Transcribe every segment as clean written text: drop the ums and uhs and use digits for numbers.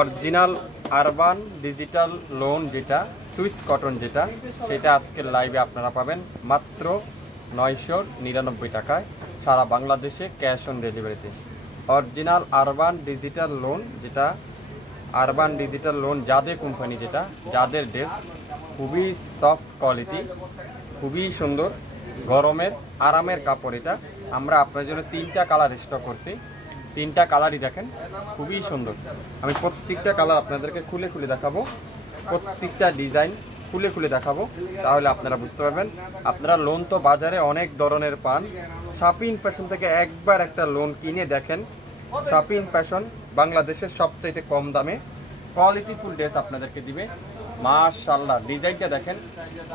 Original urban digital loan যেটা Swiss cotton যেটা সেটা আজকের লাইভে আপনারা পাবেন মাত্র 999 টাকায় সারা বাংলাদেশে ক্যাশ অন ডেলিভারিতে। অরিজিনাল আরবান ডিজিটাল লোন যেটা আরবান ডিজিটাল লোন যাদের কোম্পানি যেটা যাদের ড্রেস খুবই সফট কোয়ালিটি, খুবই সুন্দর, গরমের আরামের কাপড়। এটা আমরা আপনার জন্য 3টা কালার স্টক করছি, 3টা কালারই দেখেন খুবই সুন্দর। আমি প্রত্যেকটা কালার আপনাদেরকে খুলে খুলে দেখাবো, প্রত্যেকটা ডিজাইন খুলে খুলে দেখাবো, তাহলে আপনারা বুঝতে পারবেন। আপনারা লোন তো বাজারে অনেক ধরনের পান, শাপিন ফ্যাশন থেকে একবার একটা লোন কিনে দেখেন। শাপিন ফ্যাশন বাংলাদেশের সবথেকে কম দামে কোয়ালিটিফুল ড্রেস আপনাদেরকে দিবে। মাশাআল্লাহ, ডিজাইনটা দেখেন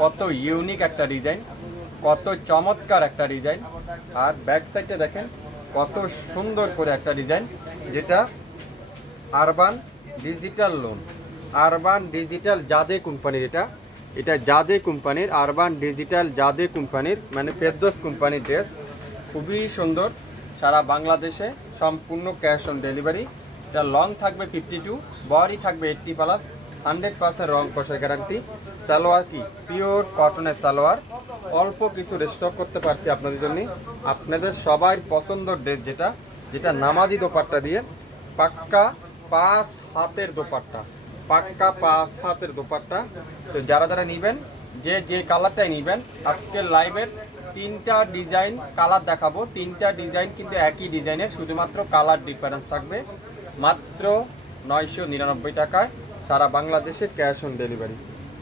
কত ইউনিক একটা ডিজাইন, কত চমৎকার একটা ডিজাইন। আর ব্যাক সাইডটা দেখেন কত সুন্দর করে একটা ডিজাইন, যেটা urban digital loan, urban digital জাদে কোম্পানির। এটা জাদে কোম্পানির, আরবান ডিজিটাল জাদে কোম্পানির, মানে ফেরদৌস কোম্পানির ড্রেস। খুবই সুন্দর, সারা বাংলাদেশে সম্পূর্ণ ক্যাশ অন ডেলিভারি। এটা লং থাকবে 52, বডি থাকবে 80+, 100% রং কষের গ্যারান্টি। সালোয়ার কি পিওর কটনের সালোয়ার, অল্প কিছু রেস্টক করতে পারছি আপনাদের জন্য। আপনাদের সবার পছন্দের ড্রেস যেটা নামাজি দোপাট্টা দিয়ে, পাক্কা 5 হাতের দোপাট্টা, পাক্কা 5 হাতের দোপাট্টা। তো যারা নেবেন, যে কালারটাই নেবেন, আজকের লাইভের 3টা ডিজাইন কালার দেখাবো। 3টা ডিজাইন কিন্তু একই ডিজাইনের, শুধুমাত্র কালার ডিফারেন্স থাকবে। মাত্র 999 টাকায় সারা বাংলাদেশে ক্যাশ অন ডেলিভারি।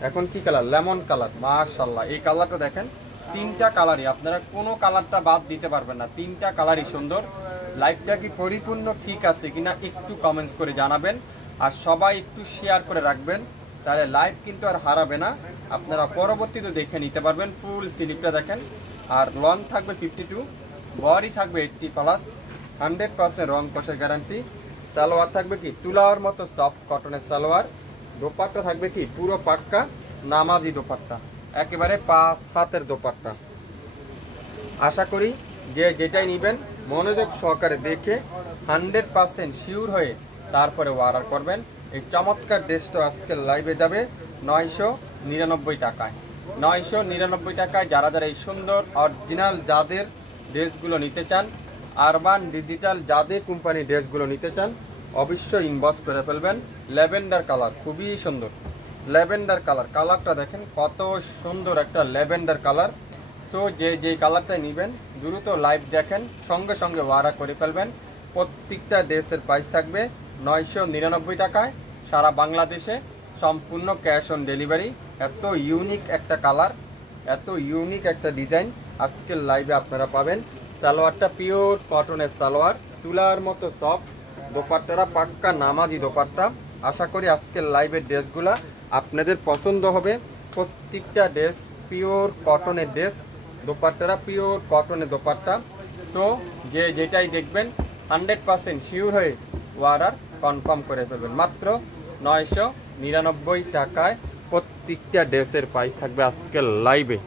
এখন কি কালার? Lemon colour. মাশাআল্লাহ, এই কালারটা দেখেন, 3টা কালারই আপনারা কোনো কালারটা বাদ দিতে পারবেন না, 3টা কালারই সুন্দর। লাইভটা কি পরিপূর্ণ ঠিক আছে কিনা একটু কমেন্টস করে জানাবেন, আর সবাই একটু শেয়ার করে রাখবেন, তাহলে লাইভ কিন্তু আর হারাবে না, আপনারা পরবর্তীতে দেখে নিতে পারবেন। ফুল স্লিপটা দেখেন, আর লং থাকবে 52, বডি থাকবে 80+, 100% রং কষের গ্যারান্টি। সালোয়ার থাকবে কি তুলার মতো সফট কটনের সালোয়ার। দোপাট্টা থাকবে কি পুরো পাক্কা নামাজি দোপাট্টা, একেবারে 5 হাতের দোপাট্টা। আশা করি যেটাই নেবেন মনোযোগ সহকারে দেখে 100% শিওর হয়ে তারপরে অর্ডার করবেন। এই চমৎকার ড্রেসটা আজকের লাইভে যাবে 999 টাকায়। 999 টাকায় যারা এই সুন্দর অরিজিনাল যাদের ড্রেসগুলো নিতে চান, আরবান ডিজিটাল যাদের কোম্পানির ড্রেসগুলো নিতে চান, অবশ্যই ইনবক্স করে ফেলবেন। ল্যাভেন্ডার কালার, খুবই সুন্দর ল্যাভেন্ডার কালার। কালারটা দেখেন কত সুন্দর একটা ল্যাভেন্ডার কালার। সো যে কালারটা নেবেন দ্রুত লাইভ দেখেন, সঙ্গে সঙ্গে অর্ডার করে ফেলবেন। প্রত্যেকটা ড্রেসের প্রাইস থাকবে 999 টাকায় সারা বাংলাদেশে, সম্পূর্ণ ক্যাশ অন ডেলিভারি। এত ইউনিক একটা কালার, এত ইউনিক একটা ডিজাইন আজকের লাইভে আপনারা পাবেন। সালোয়ারটা পিওর কটনের সালোয়ার, তুলার মতো সফট, দোপাট্টারা পাক্কা নামাজি দোপাট্টা। আশা করি আজকের লাইভের ড্রেসগুলা আপনাদের পছন্দ হবে। প্রত্যেকটা ড্রেস পিওর কটনের ড্রেস, দোপাট্টারা পিওর কটনের দোপাট্টা। সো যেটাই দেখবেন 100% শিওর হয়ে অর্ডার কনফার্ম করে ফেলবেন। মাত্র 999 টাকায় প্রত্যেকটা ড্রেসের প্রাইস থাকবে আজকের লাইভে।